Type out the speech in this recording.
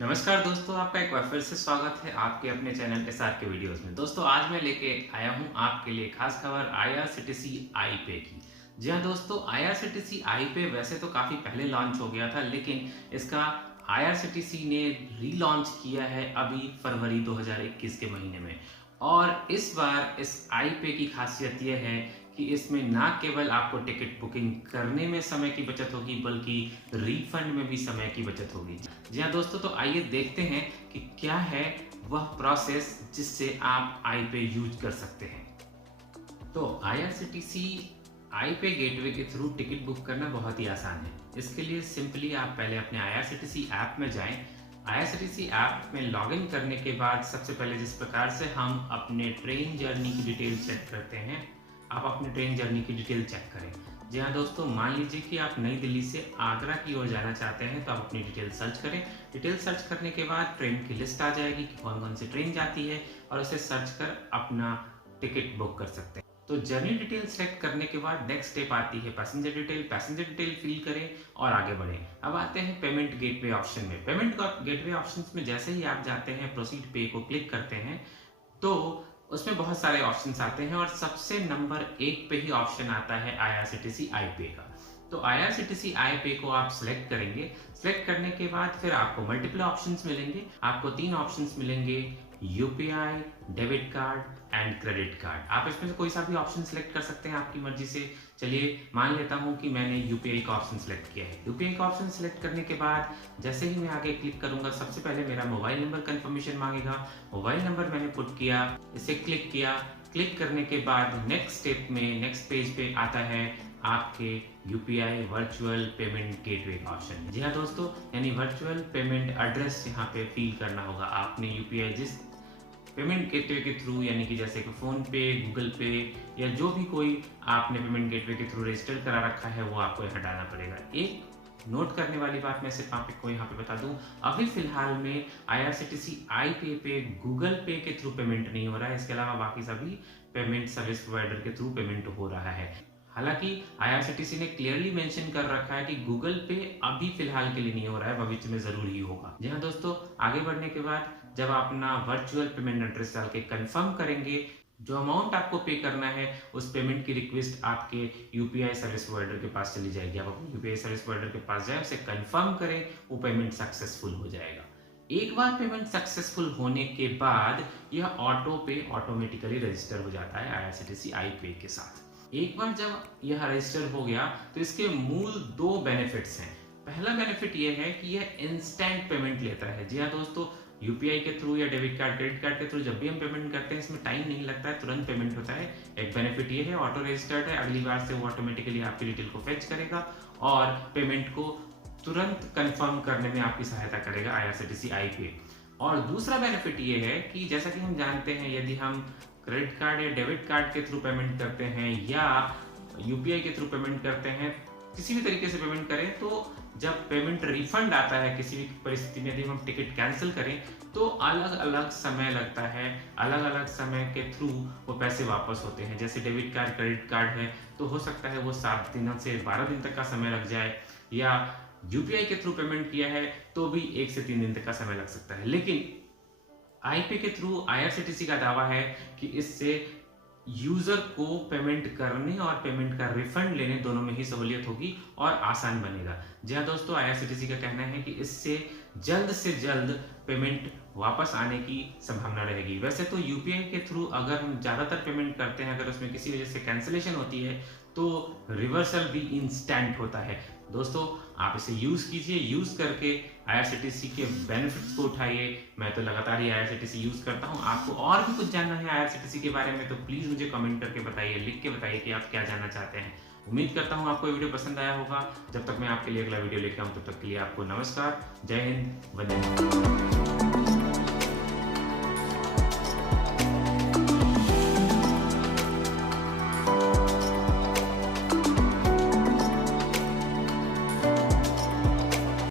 नमस्कार दोस्तों, आपका एक बार फिर से स्वागत है आपके अपने चैनल एसआर के वीडियोस में। दोस्तों, आज मैं लेके आया हूँ आपके लिए खास खबर IRCTC आई पे की। जी हाँ दोस्तों, IRCTC आई पे वैसे तो काफ़ी पहले लॉन्च हो गया था, लेकिन इसका IRCTC ने रीलॉन्च किया है अभी फरवरी 2021 के महीने में। और इस बार इस आई पे की खासियत यह है कि इसमें ना केवल आपको टिकट बुकिंग करने में समय की बचत होगी, बल्कि रिफंड में भी समय की बचत होगी। जी हाँ दोस्तों, तो आइए देखते हैं कि क्या है वह प्रोसेस जिससे आप आई पे यूज कर सकते हैं। तो IRCTC आई पे गेटवे के थ्रू टिकट बुक करना बहुत ही आसान है। इसके लिए सिंपली आप पहले अपने IRCTC ऐप में जाएं। IRCTC ऐप में लॉगिन करने के बाद सबसे पहले जिस प्रकार से हम अपने ट्रेन जर्नी की डिटेल चेक करते हैं, आप अपने ट्रेन जर्नी की डिटेल चेक करें। जी हाँ दोस्तों, मान लीजिए कि आप नई दिल्ली से आगरा की ओर जाना चाहते हैं, तो आप अपनी डिटेल सर्च करें। डिटेल सर्च करने के बाद ट्रेन की लिस्ट आ जाएगी कि कौन कौन सी ट्रेन जाती है, और उसे सर्च कर अपना टिकट बुक कर सकते हैं। तो जर्नी डिटेल सेलेक्ट करने के बाद नेक्स्ट स्टेप आती है passenger detail. Passenger detail fill करें और आगे बढ़ें। अब आते हैं पेमेंट गेटवे ऑप्शन में। पेमेंट गेटवे ऑप्शन में जैसे ही आप जाते हैं, प्रोसीड पे को क्लिक करते हैं, तो उसमें बहुत सारे ऑप्शंस आते हैं और सबसे नंबर 1 पे ही ऑप्शन आता है IRCTC आई पे का। तो IRCTC आई पे को आप सिलेक्ट करेंगे। सिलेक्ट करने के बाद फिर आपको मल्टीपल ऑप्शंस मिलेंगे। आपको 3 ऑप्शंस मिलेंगे, UPI, debit card and credit card. आप इसमें से कोई सा भी ऑप्शन सिलेक्ट कर सकते हैं आपकी मर्जी से। चलिए मान लेता हूं कि मैंने यूपीआई का ऑप्शन सिलेक्ट किया है। यूपीआई का ऑप्शन सिलेक्ट करने के बाद जैसे ही मैं आगे क्लिक करूंगा, सबसे पहले मेरा मोबाइल नंबर कंफर्मेशन मांगेगा। मोबाइल नंबर मैंने पुट किया, इसे क्लिक किया। क्लिक करने के बाद नेक्स्ट स्टेप में, नेक्स्ट पेज पे आता है आपके यूपीआई वर्चुअल पेमेंट गेटवे का ऑप्शन। जी हाँ दोस्तों, यानी वर्चुअल पेमेंट एड्रेस यहाँ पे फिल करना होगा। आपने यूपीआई जिस पेमेंट गेटवे के थ्रू, यानी कि जैसे कि फोन पे, गूगल पे या जो भी कोई आपने पेमेंट गेटवे के थ्रू रजिस्टर करा रखा है, वो आपको यहाँ डालना पड़ेगा। एक नोट करने वाली बात मैं सिर्फ आपको यहाँ पे बता दूं, अभी फिलहाल में IRCTC आई पे गूगल पे के थ्रू पेमेंट नहीं हो रहा है। इसके अलावा बाकी सभी पेमेंट सर्विस प्रोवाइडर के थ्रू पेमेंट हो रहा है। हालांकि IRCTC ने क्लियरली मेंशन कर रखा है कि गूगल पे अभी फिलहाल के लिए नहीं हो रहा है, भविष्य में जरूर ही होगा। जी हाँ दोस्तों, आगे बढ़ने के बाद जब आप अपना वर्चुअल पेमेंट एड्रेस डाल के कंफर्म करेंगे, जो अमाउंट आपको पे करना है उस पेमेंट की रिक्वेस्ट आपके यूपीआई सर्विस प्रोवाइडर के पास चली जाएगी। आप अपने यूपीआई सर्विस प्रोवाइडर के पास जाए, उसे कंफर्म करें, वो पेमेंट सक्सेसफुल हो जाएगा। एक बार पेमेंट सक्सेसफुल होने के बाद यह ऑटो पे ऑटोमेटिकली रजिस्टर हो जाता है IRCTC आई पे के साथ। एक बार जब यह रजिस्टर हो गया तो इसके मूल 2 बेनिफिट्स हैं। पहला बेनिफिट यह है कि यह इंस्टेंट पेमेंट लेता है। जी हाँ दोस्तों, यूपीआई के थ्रू या डेबिट कार्ड, क्रेडिट कार्ड के थ्रू जब भी हम पेमेंट करते हैं, इसमें टाइम नहीं लगता है, तुरंत पेमेंट होता है। एक बेनिफिट ये है, ऑटो रजिस्टर्ड है, अगली बार से वो ऑटोमेटिकली आपकी डिटेल को फेच करेगा और पेमेंट को तुरंत कंफर्म करने में आपकी सहायता करेगा IRCTC आई पे। और दूसरा बेनिफिट ये है कि जैसा कि हम जानते हैं, यदि हम क्रेडिट कार्ड या डेबिट कार्ड के थ्रू पेमेंट करते हैं या यूपीआई के थ्रू पेमेंट करते हैं, किसी भी तरीके से पेमेंट करें, तो जब पेमेंट रिफंड आता है किसी भी परिस्थिति में, यदि हम टिकट कैंसिल करें, तो अलग अलग समय लगता है। अलग अलग समय के थ्रू वो पैसे वापस होते हैं। जैसे डेबिट कार्ड, क्रेडिट कार्ड है, तो हो सकता है वो 7 दिनों से 12 दिन तक का समय लग जाए, या यूपीआई के थ्रू पेमेंट किया है तो भी 1 से 3 दिन तक का समय लग सकता है। लेकिन आई पे के थ्रू IRCTC का दावा है कि इससे यूजर को पेमेंट करने और पेमेंट का रिफंड लेने दोनों में ही सहूलियत होगी और आसान बनेगा। जी हाँ दोस्तों, IRCTC का कहना है कि इससे जल्द से जल्द पेमेंट वापस आने की संभावना रहेगी। वैसे तो यूपीआई के थ्रू अगर हम ज़्यादातर पेमेंट करते हैं, अगर उसमें किसी वजह से कैंसिलेशन होती है, तो रिवर्सल भी इंस्टेंट होता है। दोस्तों, आप इसे यूज़ कीजिए, यूज़ करके IRCTC के बेनिफिट्स को उठाइए। मैं तो लगातार ही IRCTC यूज़ करता हूं। आपको और भी कुछ जानना है IRCTC के बारे में, तो प्लीज़ मुझे कमेंट करके बताइए, लिख के बताइए कि आप क्या जानना चाहते हैं। उम्मीद करता हूं आपको ये वीडियो पसंद आया होगा। जब तक मैं आपके लिए अगला वीडियो लेकर आऊं, तब तक के लिए आपको नमस्कार, जय हिंद, वंदे मातरम।